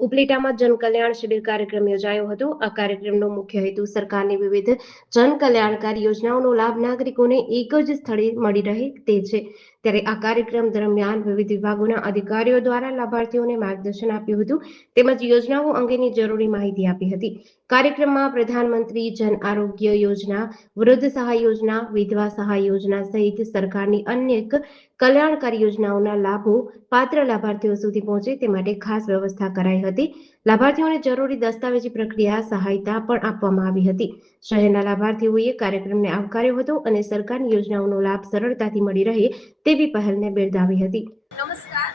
ઉપલેટામાં જનકલ્યાણ શિબિર કાર્યક્રમ યોજાયો હતો। આ કાર્યક્રમનો મુખ્ય હેતુ સરકારની વિવિધ જનકલ્યાણકારી યોજનાઓનો લાભ નાગરિકોને એક જ સ્થળે મળી રહે તે છે। ત્યારે આ કાર્યક્રમ દરમિયાન વિવિધ વિભાગોના અધિકારીઓ દ્વારા લાભાર્થીઓને માર્ગદર્શન આપ્યું હતું તેમજ યોજનાઓ અંગેની જરૂરી માહિતી આપી હતી। કાર્યક્રમમાં પ્રધાનમંત્રી જન આરોગ્ય યોજના, વૃદ્ધ સહાય યોજના, વિધવા સહાય યોજના સહિત સરકારની અનેક કલ્યાણકારી યોજનાઓના લાભો પાત્ર લાભાર્થીઓ સુધી પહોંચે તે માટે ખાસ વ્યવસ્થા કરાઈ હતી। લાભાર્થીઓને જરૂરી દસ્તાવેજી પ્રક્રિયા સહાયતા પણ આપવામાં આવી હતી। શહેરના લાભાર્થીઓએ કાર્યક્રમને આવકાર્યો હતો અને સરકારની યોજનાઓનો લાભ સરળતાથી મળી રહે તેવી પહેલને બિરદાવી હતી। નમસ્કાર,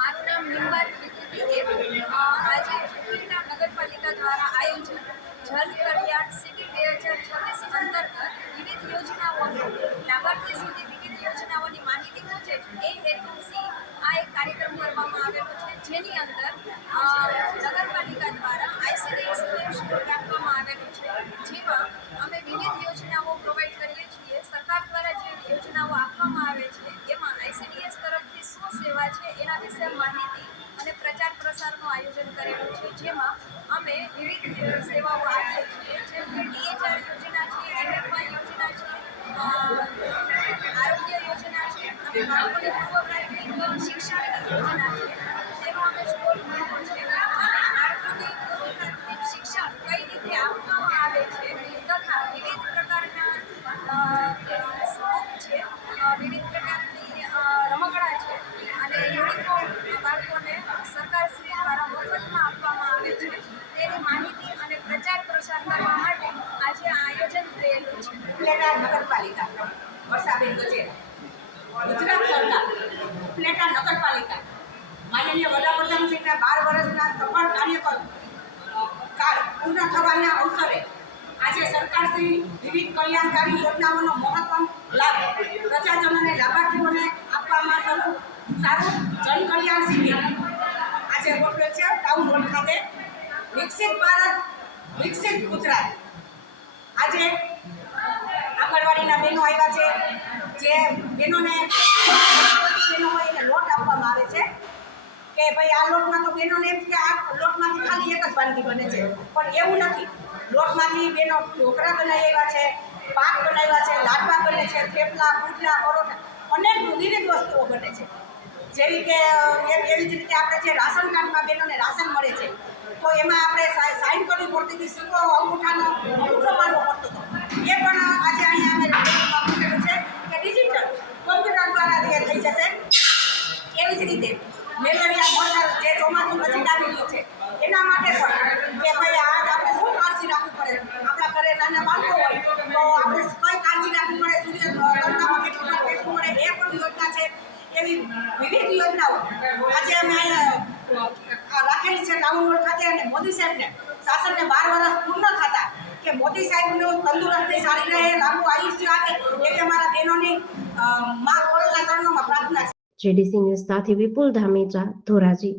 મારું નામ નિમ્બાલ આજે ઉપલેટા નગરપાલિકા દ્વારા આયોજિત જન કલ્યાણ શિબિર 2026 અંતર્ગત વિવિધ યોજનાઓનો લાભાર્થી સુધી વિવિધ યોજનાઓની માહિતી પહોંચે એ હેતુથી આ એક કાર્યક્રમ કરવામાં આવેલો છે, જેની અંદર નગરપાલિકા દ્વારા ICDS શુલ્ક રાખવામાં આવેલું છે, જેમાં અમે વિવિધ યોજનાઓ પ્રોવાઈડ કરીએ છીએ। સરકાર દ્વારા જે યોજનાઓ આપવામાં આવે છે એમાં ICDS તરફથી શું સેવા છે એના વિશે માહિતી અને પ્રચાર પ્રસારનું આયોજન કરેલું છે, જેમાં અમે વિવિધ સેવાઓ આપીએ છીએ, જેમ કે DHR યોજના છે, MFI યોજના છે, આરોગ્ય યોજના છે અને બાળકોની પૂર્વ પ્રાથમિક શિક્ષણની યોજના છે, તેનો અમે સ્ટોલ મૂક્યો છે અને બાળકોની પૂર્વ પ્રાથમિક શિક્ષણ કઈ રીતે આપવામાં આવે છે તથા વિવિધ પ્રકારના સ્કોપ છે, વિવિધ પ્રકારની રમકડા છે અને યુનિફોર્મ બાળકોને સરકારશ્રી દ્વારા મફતમાં આપવામાં આવે છે તેની માહિતી અને પ્રચાર પ્રસાર કરવા માટે આજે આ આયોજન થયેલું છે। ઉપલેટા નગરપાલિકા વર્ષાબેન ગજેરા, ગુજરાત સરકાર ઉપલેટા નગરપાલિકા માનનીય વડાપ્રધાનશ્રીના 12 વર્ષના સફળ કાર્યકાળ પૂર્ણ થવાના અવસરે આજે સરકારશ્રી વિવિધ કલ્યાણકારી યોજનાઓનો મહત્તમ લાભ પ્રજાજનોને લાભાર્થીઓને આપવામાં સારું જન કલ્યાણ શિબિર આજે ગોઠવેલ છે ટાઉન હોલ ખાતે। વિકસિત ભારત વિકસિત ગુજરાત આજે આંગણવાડીના બહેનો આવ્યા છે, જે બહેનોને એને લોટ આપવામાં આવે છે કે ભાઈ આ લોટમાં તો બહેનોને એમ કે આ લોટમાંથી ખાલી એક જ વાનગી બને છે, પણ એવું નથી। લોટમાંથી બહેનો ઢોકળા બનાવ્યા છે, પાક બનાવ્યા છે, લાડવા બને છે, થેપલા, પુડલા, પરોઠા અનેક વિવિધ વસ્તુઓ બને છે। જેવી કે એવી જ રીતે આપણે જે રાશન કાર્ડમાં બહેનોને રાશન મળે છે તો એમાં આપણે સાઇન કરવી પડતી હતી, સિક્કો અંગૂઠાનો અંગૂઠો મારવો પડતો હતો, એ પણ આજે અહીંયા અમે મૂકેલું છે કે ડિજિટલ કોમ્પ્યુટર દ્વારા એ થઈ જશે। એવી જ રીતે મેલેરિયા મચ્છર જે ચોમાસું નજીક આવી ગયું છે એના માટે પણ કે ભાઈ આ આપણે શું કાળજી રાખવી પડે, આપણા ઘરે નાના બાળકો હોય તો આપણે કઈ કાળજી રાખવી પડે, સૂર્ય તડકામાં કેટલી વાર બેસવું પડે એ પણ યોજના છે। એવી વિવિધ યોજનાઓ આજે અમે રાખેલી છે ટાઉન હોલ ખાતે અને મોદી સાહેબને શાસનને 12 વર્ષ પૂર્ણ થતા કે મોદી સાહેબનું તંદુરસ્તી સારી રહે, લાંબુ આયુષ્ય આપે એવી અમારા બહેનોની મા ખોડલના ચરણોમાં પ્રાર્થના છે। JDC ન્યૂઝ સાથે વિપુલ ધામેચા, ધોરાજી।